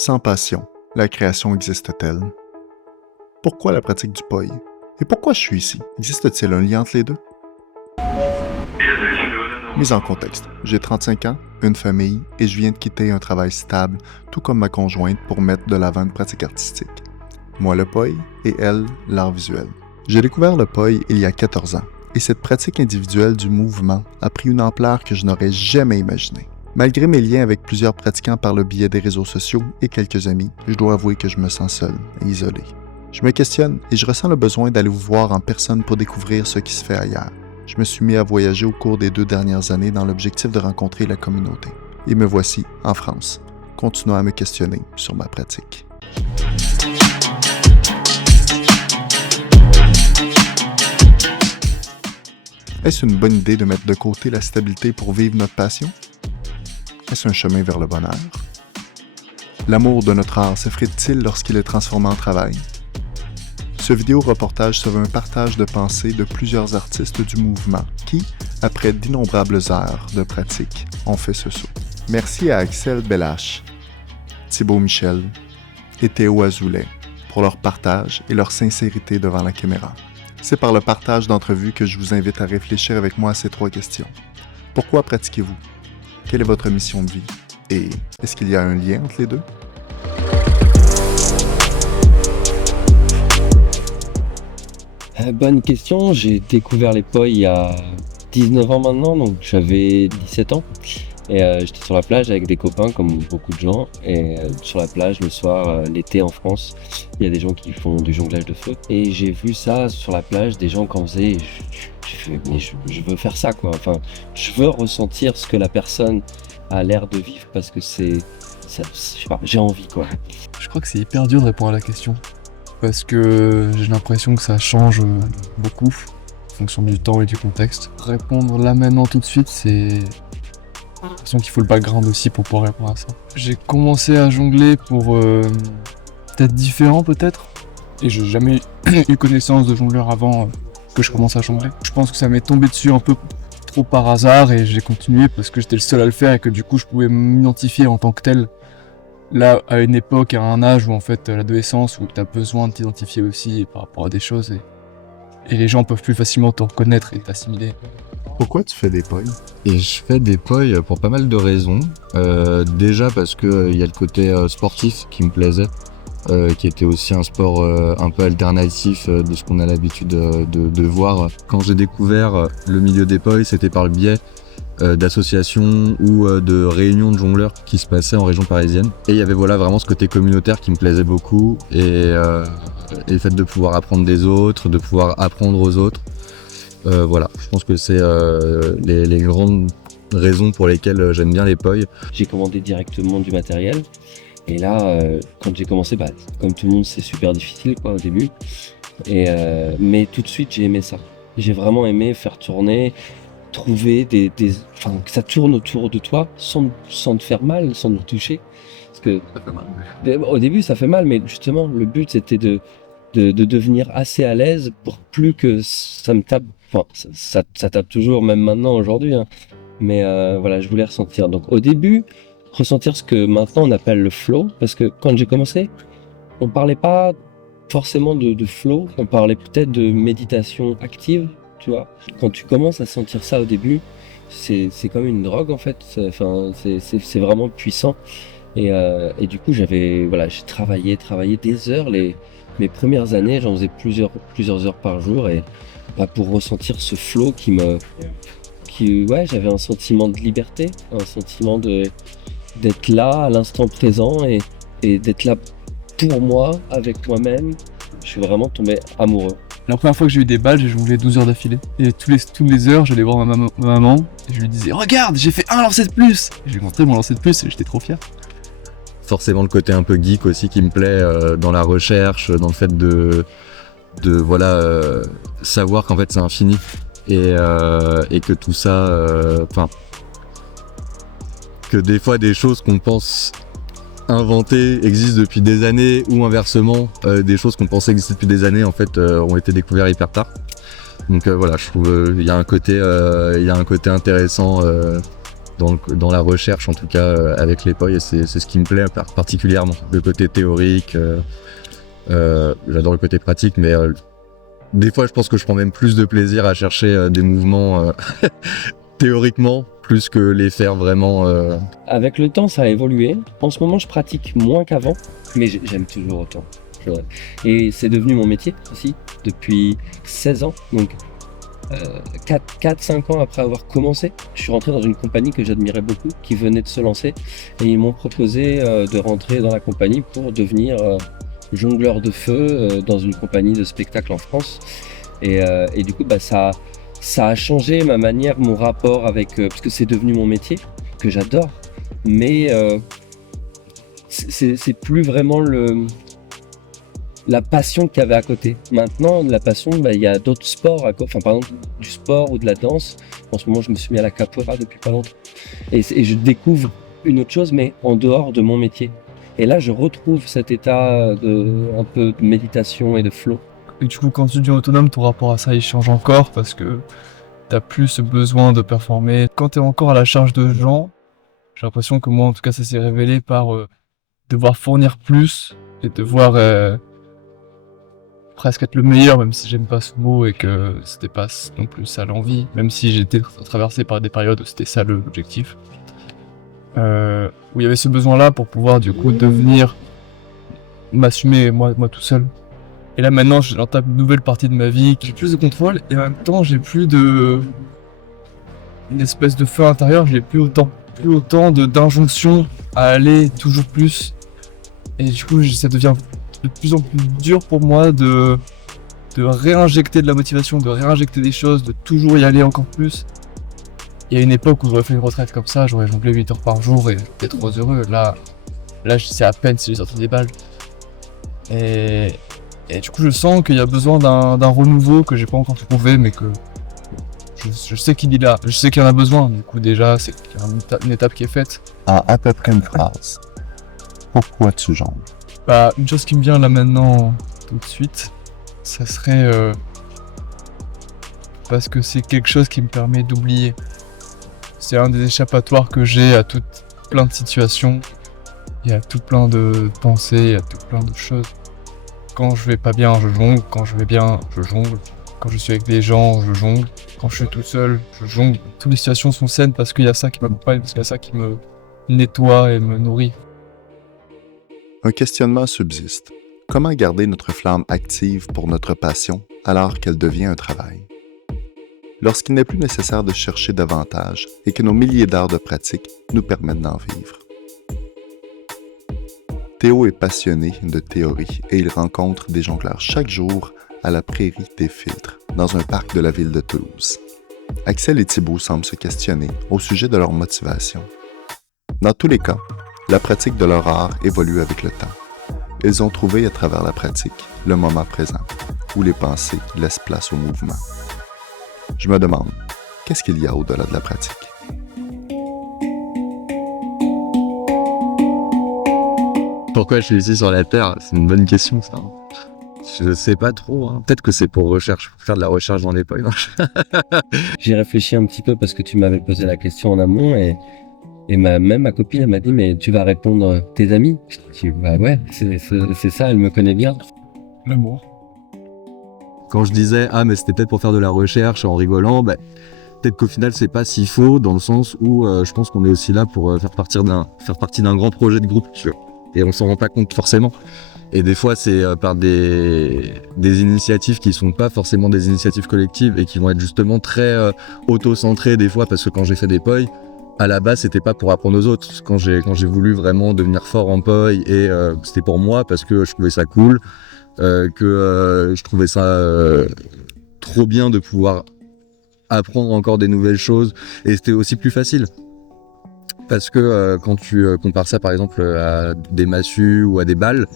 Sans passion, la création existe-t-elle? Pourquoi la pratique du POI? Et pourquoi je suis ici? Existe-t-il un lien entre les deux? Mise en contexte, j'ai 35 ans, une famille et je viens de quitter un travail stable, tout comme ma conjointe, pour mettre de l'avant une pratique artistique. Moi le POI et elle l'art visuel. J'ai découvert le POI il y a 14 ans et cette pratique individuelle du mouvement a pris une ampleur que je n'aurais jamais imaginée. Malgré mes liens avec plusieurs pratiquants par le biais des réseaux sociaux et quelques amis, je dois avouer que je me sens seul et isolé. Je me questionne et je ressens le besoin d'aller vous voir en personne pour découvrir ce qui se fait ailleurs. Je me suis mis à voyager au cours des 2 dernières années dans l'objectif de rencontrer la communauté. Et me voici, en France, continuant à me questionner sur ma pratique. Est-ce une bonne idée de mettre de côté la stabilité pour vivre notre passion? Est-ce un chemin vers le bonheur? L'amour de notre art s'effrite-t-il lorsqu'il est transformé en travail? Ce vidéo-reportage se veut un partage de pensées de plusieurs artistes du mouvement qui, après d'innombrables heures de pratique, ont fait ce saut. Merci à Axel Bellache, Thibaut Michel et Théo Azoulay pour leur partage et leur sincérité devant la caméra. C'est par le partage d'entrevues que je vous invite à réfléchir avec moi à ces 3 questions. Pourquoi pratiquez-vous? Quelle est votre mission de vie? Et est-ce qu'il y a un lien entre les deux? Bonne question, j'ai découvert les POI il y a 19 ans maintenant, donc j'avais 17 ans. Et j'étais sur la plage avec des copains comme beaucoup de gens. Et sur la plage le soir, l'été en France, il y a des gens qui font du jonglage de feu. Et j'ai vu ça sur la plage, des gens qui en faisaient. Mais je veux faire ça quoi. Enfin, je veux ressentir ce que la personne a l'air de vivre parce que je sais pas, j'ai envie quoi. Je crois que c'est hyper dur de répondre à la question. Parce que j'ai l'impression que ça change beaucoup en fonction du temps et du contexte. Répondre là maintenant tout de suite, c'est... J'ai l'impression qu'il faut le background aussi pour pouvoir répondre à ça. J'ai commencé à jongler pour peut-être différent peut-être. Et j'ai jamais eu connaissance de jongleur avant que je commence à jongler. Je pense que ça m'est tombé dessus un peu trop par hasard et j'ai continué parce que j'étais le seul à le faire et que du coup je pouvais m'identifier en tant que tel. Là, à une époque, à un âge où en fait l'adolescence, où tu as besoin de t'identifier aussi par rapport à des choses et les gens peuvent plus facilement te reconnaître et t'assimiler. Pourquoi tu fais des POI? Et je fais des POI pour pas mal de raisons. Déjà parce que y a le côté sportif qui me plaisait, qui était aussi un sport un peu alternatif de ce qu'on a l'habitude de voir. Quand j'ai découvert le milieu des POI, c'était par le biais d'associations ou de réunions de jongleurs qui se passaient en région parisienne. Et il y avait vraiment ce côté communautaire qui me plaisait beaucoup et le fait de pouvoir apprendre des autres, de pouvoir apprendre aux autres. Je pense que c'est les grandes raisons pour lesquelles j'aime bien les POI. J'ai commandé directement du matériel et là, quand j'ai commencé, comme tout le monde, c'est super difficile quoi, au début. Mais tout de suite, j'ai aimé ça. J'ai vraiment aimé faire tourner, trouver que ça tourne autour de toi sans te faire mal, sans te toucher. Parce que ça fait mal. Au début, ça fait mal, mais justement, le but c'était de devenir assez à l'aise pour plus que ça me tape. Enfin, ça tape toujours, même maintenant, aujourd'hui. Hein. Mais je voulais ressentir. Donc au début, ressentir ce que maintenant on appelle le flow. Parce que quand j'ai commencé, on parlait pas forcément de flow, on parlait peut-être de méditation active, tu vois. Quand tu commences à sentir ça au début, c'est comme une drogue en fait. C'est vraiment puissant. Et du coup, j'ai travaillé des heures. Mes premières années, j'en faisais plusieurs heures par jour et pour ressentir ce flow j'avais un sentiment de liberté, un sentiment d'être là à l'instant présent et d'être là pour moi, avec moi-même. Je suis vraiment tombé amoureux. La première fois que j'ai eu des balles, j'ai jonglé 12 heures d'affilée. Et toutes les heures, j'allais voir ma maman et je lui disais « Regarde, j'ai fait un lancer de plus !» Je lui montrais mon lancer de plus et j'étais trop fier. Forcément le côté un peu geek aussi qui me plaît dans la recherche, dans le fait de savoir qu'en fait c'est infini et que tout ça, que des fois des choses qu'on pense inventées existent depuis des années ou inversement des choses qu'on pensait exister depuis des années en fait ont été découvertes hyper tard. Donc je trouve il y a un côté intéressant dans la recherche, en tout cas avec les POI, et c'est ce qui me plaît particulièrement. Le côté théorique, j'adore le côté pratique, mais des fois je pense que je prends même plus de plaisir à chercher des mouvements théoriquement plus que les faire vraiment. Avec le temps, ça a évolué. En ce moment, je pratique moins qu'avant, mais j'aime toujours autant. Et c'est devenu mon métier aussi depuis 16 ans. Donc 4-5 ans après avoir commencé, je suis rentré dans une compagnie que j'admirais beaucoup, qui venait de se lancer, et ils m'ont proposé de rentrer dans la compagnie pour devenir jongleur de feu dans une compagnie de spectacle en France. Et du coup, ça a changé ma manière, mon rapport avec, parce que c'est devenu mon métier, que j'adore, mais c'est plus vraiment la passion qu'il y avait à côté. Maintenant, la passion, il y a d'autres sports, enfin par exemple du sport ou de la danse. En ce moment, je me suis mis à la capoeira depuis pas longtemps. Et je découvre une autre chose, mais en dehors de mon métier. Et là, je retrouve cet état un peu de méditation et de flow. Et du coup, quand tu deviens autonome, ton rapport à ça, il change encore parce que t'as plus ce besoin de performer. Quand t'es encore à la charge de gens, j'ai l'impression que moi, en tout cas, ça s'est révélé par devoir fournir plus et devoir presque être le meilleur, même si j'aime pas ce mot et que c'était pas non plus ça l'envie, même si j'étais traversé par des périodes où c'était ça l'objectif. Où il y avait ce besoin-là pour pouvoir du coup devenir, m'assumer moi tout seul. Et là maintenant, j'entame une nouvelle partie de ma vie, j'ai plus de contrôle et en même temps j'ai plus une espèce de feu intérieur, j'ai plus autant d'injonction à aller toujours plus. Et du coup, ça devient de plus en plus dur pour moi de réinjecter de la motivation, de réinjecter des choses, de toujours y aller encore plus. Il y a une époque où j'aurais fait une retraite comme ça, j'aurais jonglé 8 heures par jour et j'étais trop heureux. Là, c'est à peine si j'ai sorti des balles. Et du coup, je sens qu'il y a besoin d'un renouveau que j'ai pas encore trouvé, mais que je sais qu'il est là. Je sais qu'il y en a besoin. Du coup, déjà, c'est une étape qui est faite. En à peu près une phrase. Pourquoi tu jongles? Une chose qui me vient là maintenant, tout de suite, ça serait parce que c'est quelque chose qui me permet d'oublier. C'est un des échappatoires que j'ai à plein de situations. Il y a tout plein de pensées, il y a tout plein de choses. Quand je vais pas bien, je jongle. Quand je vais bien, je jongle. Quand je suis avec des gens, je jongle. Quand je suis tout seul, je jongle. Toutes les situations sont saines parce qu'il y a ça qui m'accompagne, parce qu'il y a ça qui me nettoie et me nourrit. Un questionnement subsiste. Comment garder notre flamme active pour notre passion alors qu'elle devient un travail? Lorsqu'il n'est plus nécessaire de chercher davantage et que nos milliers d'heures de pratique nous permettent d'en vivre. Théo est passionné de théorie et il rencontre des jongleurs chaque jour à la Prairie des Filtres, dans un parc de la ville de Toulouse. Axel et Thibaut semblent se questionner au sujet de leur motivation. Dans tous les cas, la pratique de leur art évolue avec le temps. Ils ont trouvé à travers la pratique le moment présent, où les pensées laissent place au mouvement. Je me demande, qu'est-ce qu'il y a au-delà de la pratique? Pourquoi je suis ici sur la Terre? C'est une bonne question, ça. Je sais pas trop. Peut-être que c'est pour faire de la recherche dans les POI. J'ai réfléchi un petit peu parce que tu m'avais posé la question en amont et ma copine elle m'a dit mais tu vas répondre tes amis. Je dis ouais, c'est ça, elle me connaît bien. L'amour. Quand je disais mais c'était peut-être pour faire de la recherche en rigolant, peut-être qu'au final c'est pas si faux dans le sens où je pense qu'on est aussi là pour faire partie d'un grand projet de groupe, tu vois. Et on s'en rend pas compte forcément. Et des fois c'est par des initiatives qui sont pas forcément des initiatives collectives et qui vont être justement très auto-centrées des fois, parce que quand j'ai fait des POI, à la base c'était pas pour apprendre aux autres. Quand j'ai voulu vraiment devenir fort en POI et c'était pour moi parce que je trouvais ça cool, que je trouvais ça trop bien de pouvoir apprendre encore des nouvelles choses, et c'était aussi plus facile. Parce que quand tu compares ça par exemple à des massues ou à des balles,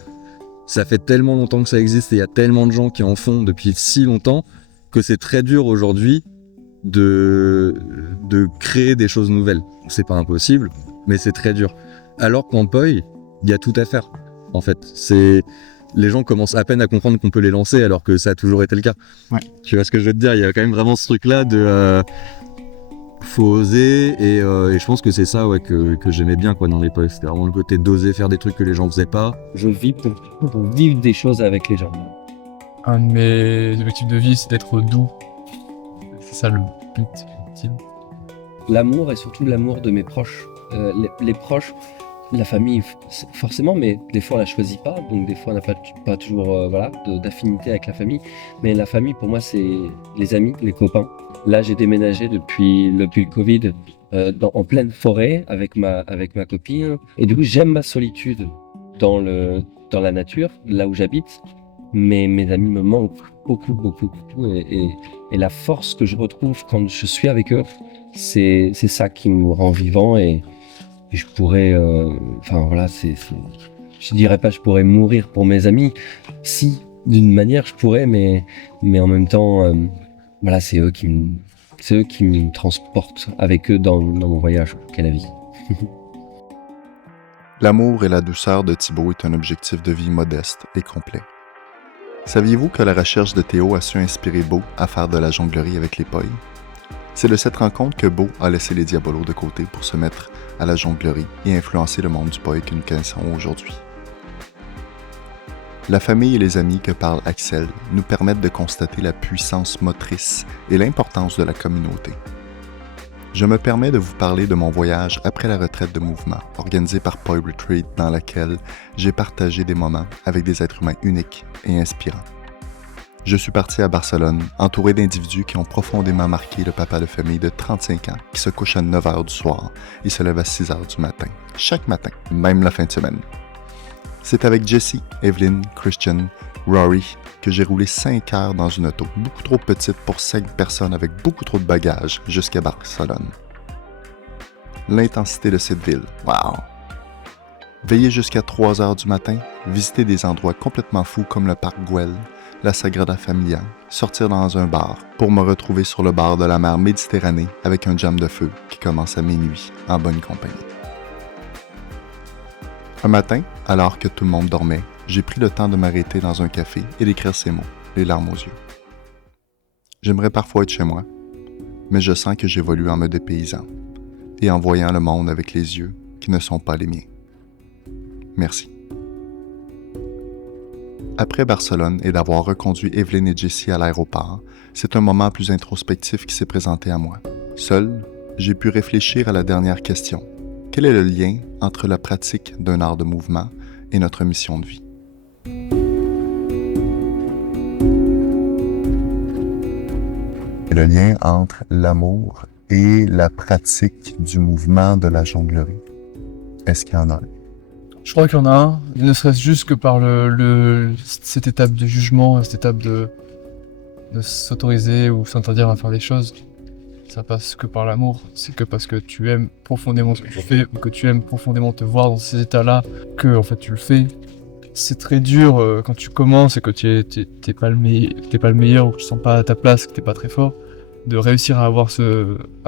ça fait tellement longtemps que ça existe et il y a tellement de gens qui en font depuis si longtemps que c'est très dur aujourd'hui de créer des choses nouvelles. C'est pas impossible, mais c'est très dur. Alors qu'en POI, il y a tout à faire. En fait, les gens commencent à peine à comprendre qu'on peut les lancer alors que ça a toujours été le cas. Ouais. Tu vois ce que je veux te dire? Il y a quand même vraiment ce truc-là de faut oser et je pense que c'est ça que j'aimais bien quoi dans les posts. C'était vraiment le côté d'oser faire des trucs que les gens faisaient pas. Je vis pour vivre des choses avec les gens. Un de mes objectifs de vie, c'est d'être doux. C'est ça le but ultime. L'amour et surtout l'amour de mes proches. Les proches, la famille forcément, mais des fois on la choisit pas, donc des fois on n'a pas toujours d'affinité avec la famille. Mais la famille pour moi c'est les amis, les copains. Là j'ai déménagé depuis le Covid en pleine forêt avec ma copine et du coup j'aime ma solitude dans la nature, là où j'habite. Mais mes amis me manquent beaucoup et la force que je retrouve quand je suis avec eux, c'est ça qui me rend vivant et je pourrais, je dirais pas je pourrais mourir pour mes amis. Si, d'une manière je pourrais, mais en même temps, c'est eux qui me transportent avec eux dans mon voyage qu'est la vie. L'amour et la douceur de Thibaut est un objectif de vie modeste et complet. Saviez-vous que la recherche de Théo a su inspirer Beau à faire de la jonglerie avec les poils? C'est de cette rencontre que Beau a laissé les diabolos de côté pour se mettre à la jonglerie et influencer le monde du poil que nous connaissons aujourd'hui. La famille et les amis que parle Axel nous permettent de constater la puissance motrice et l'importance de la communauté. Je me permets de vous parler de mon voyage après la retraite de mouvement, organisé par Poil Retreat, dans laquelle j'ai partagé des moments avec des êtres humains uniques et inspirants. Je suis parti à Barcelone, entouré d'individus qui ont profondément marqué le papa de famille de 35 ans, qui se couche à 9h du soir et se lève à 6h du matin, chaque matin, même la fin de semaine. C'est avec Jessie, Evelyn, Christian, Rory que j'ai roulé 5 heures dans une auto, beaucoup trop petite pour 5 personnes avec beaucoup trop de bagages, jusqu'à Barcelone. L'intensité de cette ville, wow! Veiller jusqu'à 3 heures du matin, visiter des endroits complètement fous comme le parc Güell, la Sagrada Familia, sortir dans un bar pour me retrouver sur le bord de la mer Méditerranée avec un jam de feu qui commence à minuit en bonne compagnie. Un matin, alors que tout le monde dormait, j'ai pris le temps de m'arrêter dans un café et d'écrire ces mots, les larmes aux yeux. J'aimerais parfois être chez moi, mais je sens que j'évolue en me dépaysant et en voyant le monde avec les yeux qui ne sont pas les miens. Merci. Après Barcelone et d'avoir reconduit Evelyn et Jessie à l'aéroport, c'est un moment plus introspectif qui s'est présenté à moi. Seul, j'ai pu réfléchir à la dernière question. Quel est le lien entre la pratique d'un art de mouvement et notre mission de vie? Le lien entre l'amour et la pratique du mouvement de la jonglerie. Est-ce qu'il y en a un? Je crois qu'il y en a un, ne serait-ce juste que par cette étape de jugement, cette étape de s'autoriser ou s'interdire à faire des choses. Ça passe que par l'amour, c'est que parce que tu aimes profondément ce que tu fais ou que tu aimes profondément te voir dans ces états-là, que en fait tu le fais. C'est très dur quand tu commences et que t'es pas le meilleur ou que tu sens pas à ta place, que t'es pas très fort, de réussir à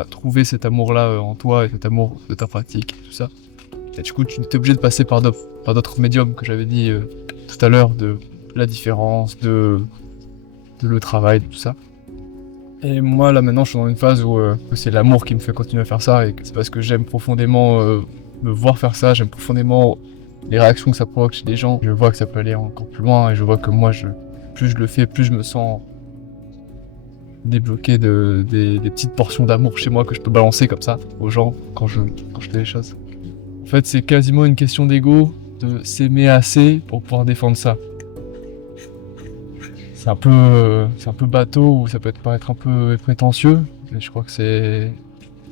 trouver cet amour-là en toi et cet amour de ta pratique et tout ça. Et du coup, tu es obligé de passer par d'autres médiums que j'avais dit tout à l'heure, de la différence, de le travail, tout ça. Et moi, là, maintenant, je suis dans une phase où c'est l'amour qui me fait continuer à faire ça, et que c'est parce que j'aime profondément me voir faire ça, j'aime profondément les réactions que ça provoque chez des gens. Je vois que ça peut aller encore plus loin, et je vois que moi, plus je le fais, plus je me sens débloqué des petites portions d'amour chez moi que je peux balancer comme ça aux gens quand je fais les choses. En fait, c'est quasiment une question d'ego, de s'aimer assez pour pouvoir défendre ça. C'est un peu bateau, ou ça peut paraître un peu prétentieux, mais je crois que c'est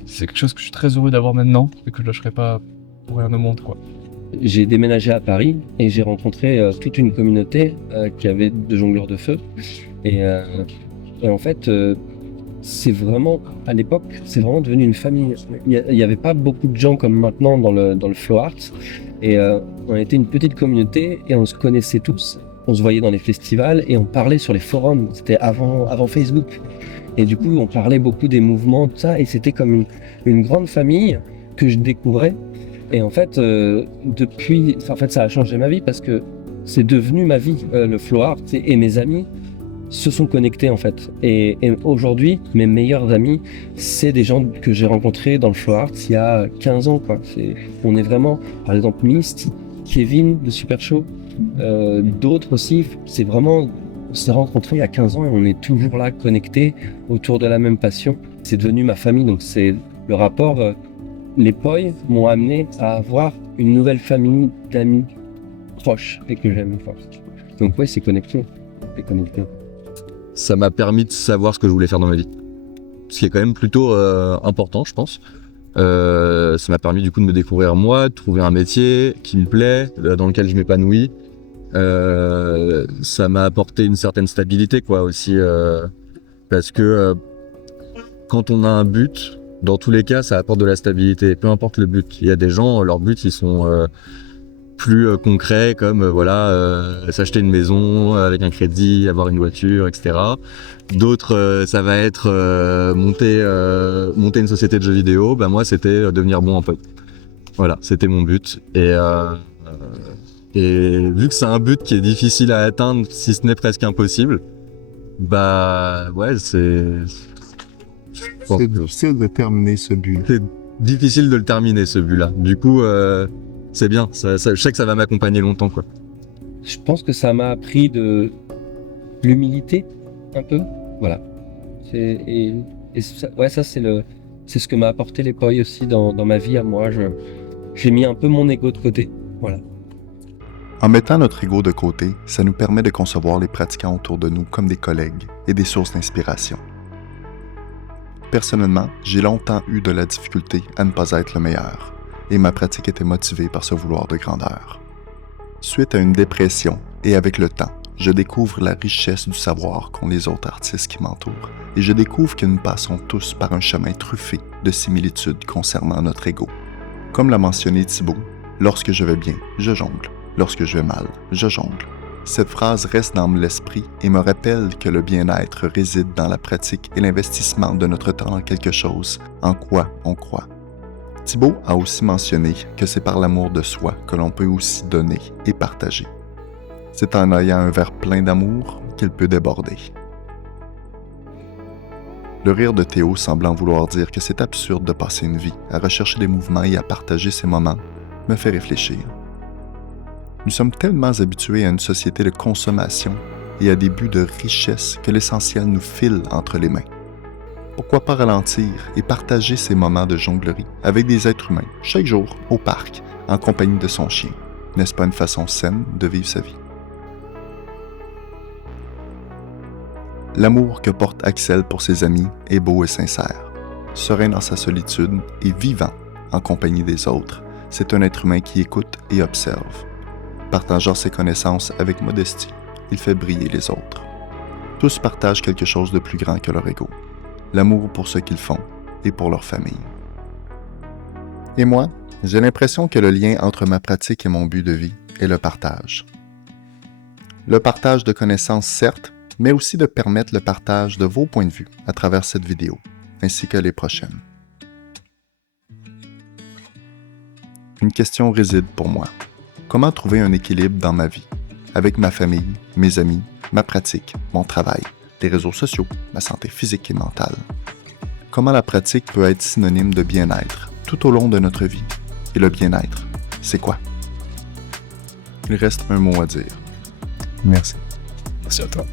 quelque chose que je suis très heureux d'avoir maintenant et que je lâcherai pas pour rien au monde, quoi. J'ai déménagé à Paris et j'ai rencontré toute une communauté qui avait de jongleurs de feu. Et en fait, c'est vraiment, à l'époque, c'est vraiment devenu une famille. Il n'y avait pas beaucoup de gens comme maintenant dans le flow art. Et on était une petite communauté et on se connaissait tous. On se voyait dans les festivals et on parlait sur les forums. C'était avant Facebook. Et du coup, on parlait beaucoup des mouvements, tout ça. Et c'était comme une grande famille que je découvrais. Et en fait, ça a changé ma vie parce que c'est devenu ma vie, le flow art et mes amis. se sont connectés en fait. Et aujourd'hui, mes meilleurs amis, c'est des gens que j'ai rencontrés dans le Flow Arts il y a 15 ans, quoi. On est vraiment, par exemple, Mist, Kevin de Super Show, d'autres aussi. C'est vraiment, on s'est rencontrés il y a 15 ans et on est toujours là, connectés autour de la même passion. C'est devenu ma famille, donc c'est le rapport. Les Poi m'ont amené à avoir une nouvelle famille d'amis proches et que j'aime fort. Donc ouais, c'est connecté. Ça m'a permis de savoir ce que je voulais faire dans ma vie. Ce qui est quand même plutôt important, je pense. Ça m'a permis du coup de me découvrir moi, de trouver un métier qui me plaît, dans lequel je m'épanouis. Ça m'a apporté une certaine stabilité, quoi, aussi. Parce que quand on a un but, dans tous les cas, ça apporte de la stabilité, peu importe le but. Il y a des gens, leurs buts, ils sont plus concrets, comme s'acheter une maison avec un crédit, avoir une voiture, etc. D'autres, ça va être monter une société de jeux vidéo. Bah moi, c'était devenir bon en pote. Voilà, c'était mon but. Et vu que c'est un but qui est difficile à atteindre, si ce n'est presque impossible, bah ouais, c'est difficile de terminer ce but. C'est difficile de le terminer, ce but-là. Du coup, c'est bien. Je sais que ça va m'accompagner longtemps, quoi. Je pense que ça m'a appris de l'humilité, un peu. Voilà. Ça, c'est ce que m'a apporté les Poi aussi dans ma vie à moi. J'ai mis un peu mon ego de côté. Voilà. En mettant notre ego de côté, ça nous permet de concevoir les pratiquants autour de nous comme des collègues et des sources d'inspiration. Personnellement, j'ai longtemps eu de la difficulté à ne pas être le meilleur, et ma pratique était motivée par ce vouloir de grandeur. Suite à une dépression, et avec le temps, je découvre la richesse du savoir qu'ont les autres artistes qui m'entourent, et je découvre que nous passons tous par un chemin truffé de similitudes concernant notre ego. Comme l'a mentionné Thibaut, lorsque je vais bien, je jongle. Lorsque je vais mal, je jongle. Cette phrase reste dans l'esprit et me rappelle que le bien-être réside dans la pratique et l'investissement de notre temps dans quelque chose en quoi on croit. Thibaut a aussi mentionné que c'est par l'amour de soi que l'on peut aussi donner et partager. C'est en ayant un verre plein d'amour qu'il peut déborder. Le rire de Théo semblant vouloir dire que c'est absurde de passer une vie à rechercher des mouvements et à partager ces moments me fait réfléchir. Nous sommes tellement habitués à une société de consommation et à des buts de richesse que l'essentiel nous file entre les mains. Pourquoi pas ralentir et partager ces moments de jonglerie avec des êtres humains, chaque jour, au parc, en compagnie de son chien? N'est-ce pas une façon saine de vivre sa vie? L'amour que porte Axel pour ses amis est beau et sincère. Serein dans sa solitude et vivant en compagnie des autres, c'est un être humain qui écoute et observe. Partageant ses connaissances avec modestie, il fait briller les autres. Tous partagent quelque chose de plus grand que leur ego, l'amour pour ce qu'ils font et pour leur famille. Et moi, j'ai l'impression que le lien entre ma pratique et mon but de vie est le partage. Le partage de connaissances, certes, mais aussi de permettre le partage de vos points de vue à travers cette vidéo, ainsi que les prochaines. Une question réside pour moi. Comment trouver un équilibre dans ma vie, avec ma famille, mes amis, ma pratique, mon travail, les réseaux sociaux, ma santé physique et mentale? Comment la pratique peut être synonyme de bien-être tout au long de notre vie? Et le bien-être, c'est quoi? Il reste un mot à dire. Merci. Merci à toi.